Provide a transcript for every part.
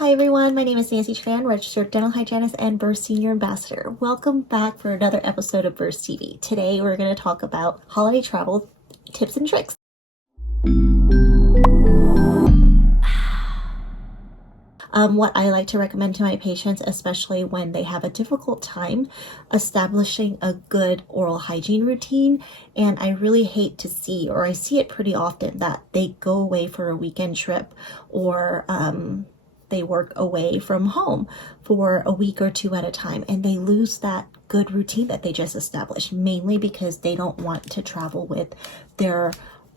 Hi everyone, my name is Nancy Tran, registered dental hygienist and Burst Senior Ambassador. Welcome back for another episode of Burst TV. Today we're going to talk about holiday travel tips and tricks. What I like to recommend to my patients, especially when they have a difficult time establishing a good oral hygiene routine. And I really hate to see, or I see it pretty often, that they go away for a weekend trip or they work away from home for a week or two at a time, and they lose that good routine that they just established, mainly because they don't want to travel with their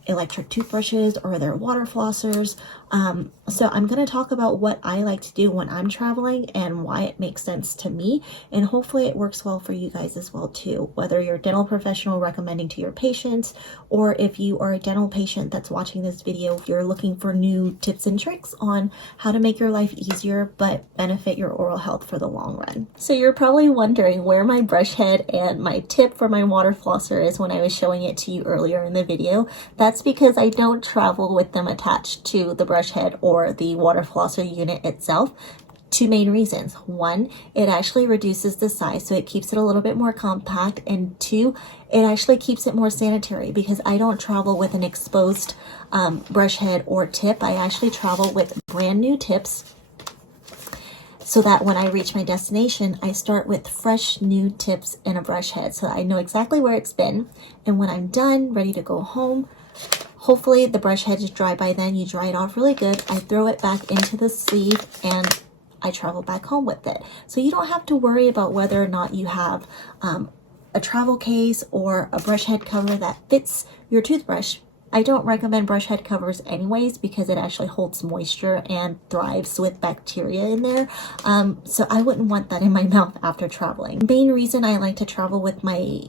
electric toothbrushes or their water flossers. So I'm going to talk about what I like to do when I'm traveling and why it makes sense to me, and hopefully it works well for you guys as well too, whether you're a dental professional recommending to your patients, or if you are a dental patient that's watching this video, you're looking for new tips and tricks on how to make your life easier but benefit your oral health for the long run. So you're probably wondering where my brush head and my tip for my water flosser is when I was showing it to you earlier in the video. That's because I don't travel with them attached to the brush head or the water flosser unit itself. Two main reasons. One, it actually reduces the size, so it keeps it a little bit more compact, and two, it actually keeps it more sanitary because I don't travel with an exposed brush head or tip. I actually travel with brand new tips, so that when I reach my destination, I start with fresh new tips and a brush head, so that I know exactly where it's been. And when I'm done, ready to go home, hopefully the brush head is dry by then. You dry it off really good. I throw it back into the sleeve and I travel back home with it. So you don't have to worry about whether or not you have a travel case or a brush head cover that fits your toothbrush. I don't recommend brush head covers anyways because it actually holds moisture and thrives with bacteria in there. So I wouldn't want that in my mouth after traveling. Main reason I like to travel with my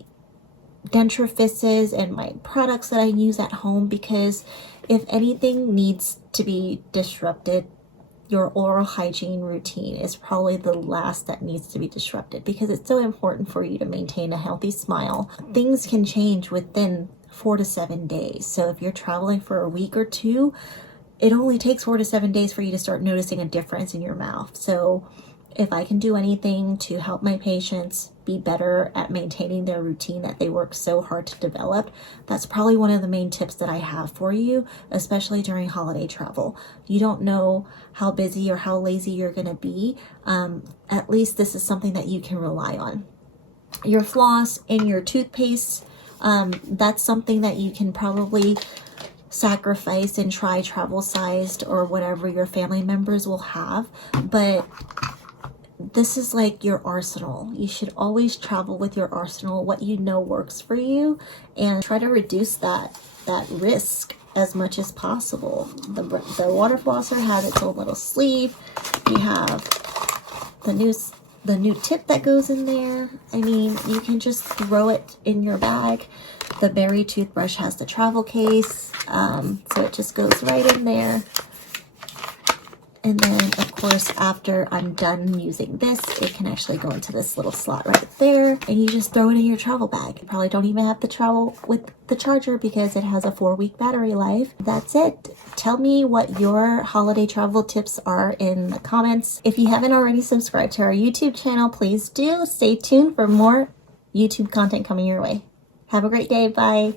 dentrifices and my products that I use at home, because if anything needs to be disrupted, your oral hygiene routine is probably the last that needs to be disrupted, because it's so important for you to maintain a healthy smile. Things can change within 4 to 7 days. So if you're traveling for a week or two, it only takes 4 to 7 days for you to start noticing a difference in your mouth. So if I can do anything to help my patients be better at maintaining their routine that they work so hard to develop, that's probably one of the main tips that I have for you, especially during holiday travel. You don't know how busy or how lazy you're going to be. At least this is something that you can rely on. Your floss and your toothpaste, that's something that you can probably sacrifice and try travel sized or whatever your family members will have, but this is like your arsenal. You should always travel with your arsenal, what you know works for you, and try to reduce that risk as much as possible. The water flosser has its own little sleeve. You have the new tip that goes in there. I mean, you can just throw it in your bag. The berry toothbrush has the travel case, so it just goes right in there. And then, of course, after I'm done using this, it can actually go into this little slot right there, and you just throw it in your travel bag. You probably don't even have to travel with the charger because it has a 4-week battery life. That's it. Tell me what your holiday travel tips are in the comments. If you haven't already subscribed to our YouTube channel, please do. Stay tuned for more YouTube content coming your way. Have a great day. Bye.